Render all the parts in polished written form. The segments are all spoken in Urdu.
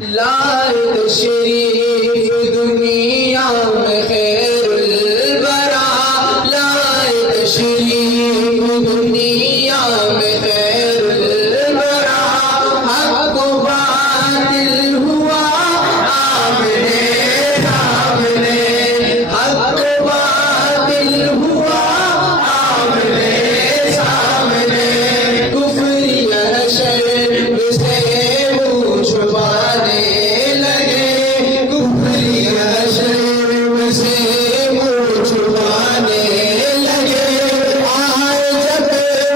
لائے تشریف دنیا میں خیر الورا، لائے تشریف دنیا میں خیر الورا، حق و باطل ہوا آمنے سامنے، حق و باطل ہوا آمنے سامنے، کفر یا شرک سے منہ چھپانے لگے، کفر یا شرک سے منہ چھپانے لگے، آئے جب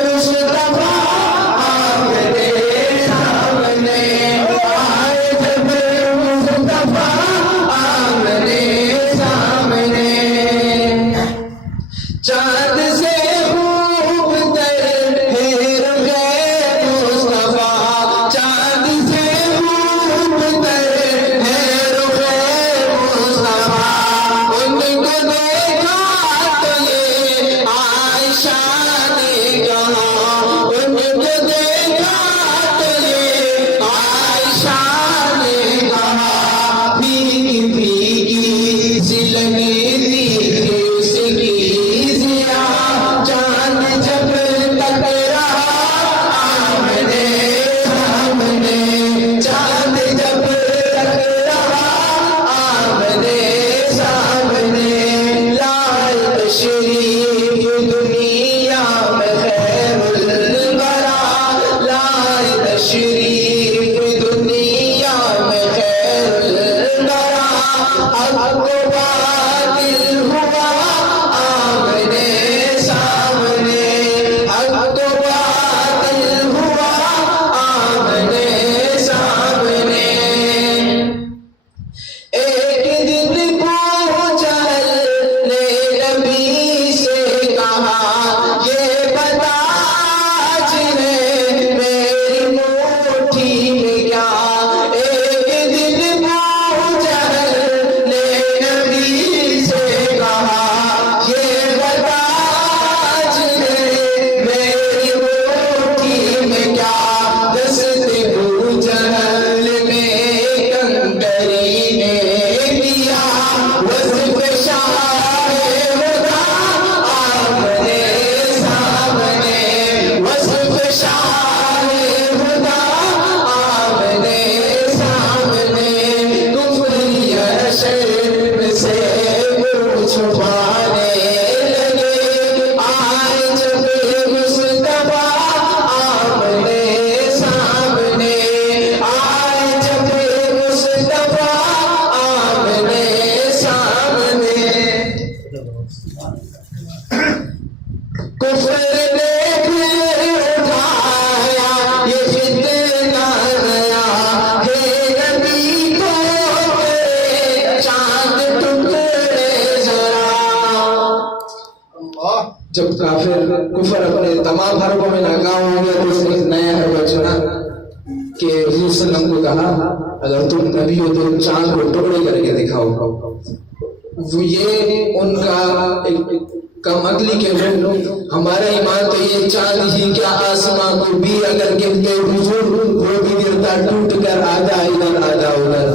مصطفیٰ آمنے سامنے، آئے جب مصطفیٰ آمنے سامنے، چاند سے خوب تر ہے رخ مصطفیٰ، چاند سے خوب تر ہے رخ مصطفیٰ، ان کو دیکھا تو یہ عائشہ نے کہا، ان کو دیکھا تو یہ عائشہ نے کہا، بھیگی بھیگی سی لگی تھی اس کی ضیا، چاند جب ٹکرا آمنے سامنے، چاند جب ٹکرا آمنے سامنے، لائے تشریف دنیا میں خیر الورا، لائے تشریف دنیا میں خیر الورا، حق و باطل ہوا آمنے سامنے، حق و باطل ہوا آمنے سامنے، ایک دن پوچھا نے نبی سے کہا، یہ بتا جنہیں میری مٹھی میں کیا، ایک دن پوچھا نے نبی سے کہا، یہ بتا جنہیں میری مٹھی میں کیا، دست ابو جہل میں کنکری نے کیا، وصف شاہ خدا آمنے سامنے، وصف شاہ خدا آمنے سامنے، کفر یا شرک سے منہ چھپانے لگے، آئے جب مصطفیٰ آمنے سامنے، آئے جب مصطفیٰ آمنے سامنے، کفر نے پھر اٹھایا یہ فتنہ نیا، ہے نبی کو میرے چاند ٹکڑے ذرا، جب کافر کفر اپنے تمام حربوں میں ناکام ہو گیا تو اس نے ایک نیا حربہ چنا کہ حضور صلی اللہ علیہ وسلم کو کہا اگر تم نبی ہو تو چاند کو ٹکڑے کر کے دکھاؤ، وہ یہ ان کا ایک کم عقلی کے لوگ، ہمارا ایمان تو یہ چاند ہی کیا آسمان کو بھی اگر گرتے حضور وہ بھی گرتا ٹوٹ کر آدھا ادھر آدھا ادھر،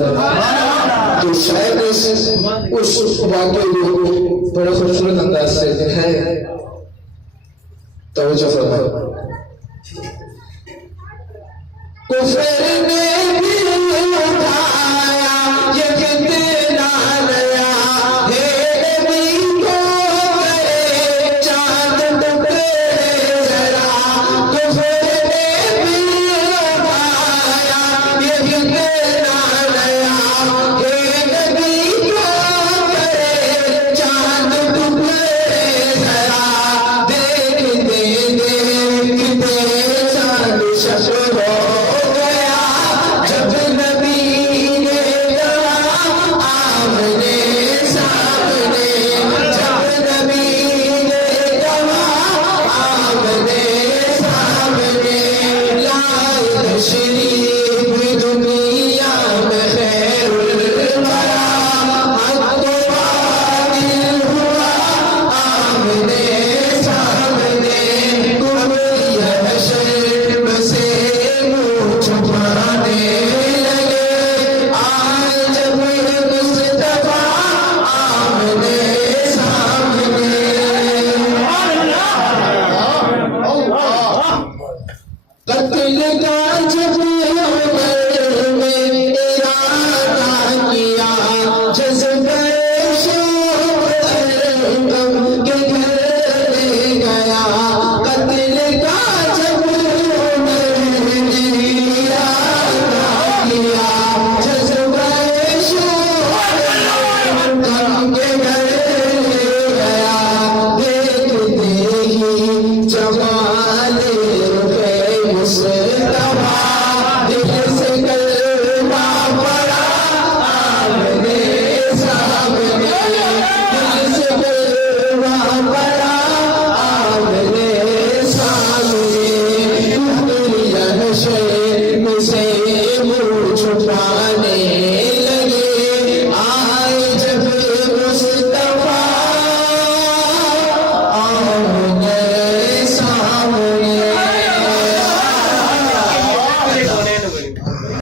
تو شاید اس واقعے کو بڑے خوبصورت انداز سے ہے، توجہ فرمائیں، کفر نے بھی اٹھایا یہ فتنہ نیا، ہے نبی کو میرے چاند ٹکڑے ذرا، کفر نے بھی اٹھایا یہ فتنہ نیا، ہے نبی کو میرے چاند ٹکڑے ذرا، دیکھتے دیکھتے چاند شب ہو گیا، جی